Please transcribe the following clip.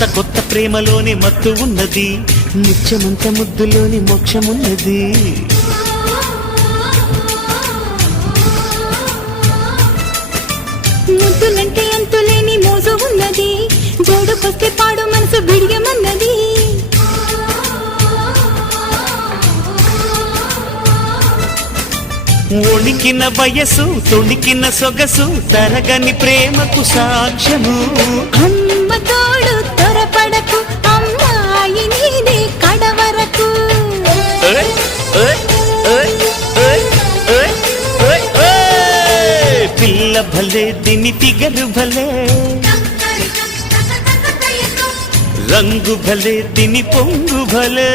కొత్త కొత్త ప్రేమలోని మత్తు ఉన్నది, నిత్యమంత ముద్దులోని మోక్షమున్నది. ముద్దులంటే అంతులేని మోజు ఉన్నది, జోడుకొస్తే పాడు మనసు బిడియమన్నది. ఒణికిన వయసు తొణికిన సొగసు తరగని ప్రేమకు సాక్ష్యము. అమ్మ తోడు త్వరపడకు, అమ్మాయి నీదే కడవరకు. పిల్ల భలే దిని ఫిగరు భలే, రంగు భలే దిని పొంగు భలే.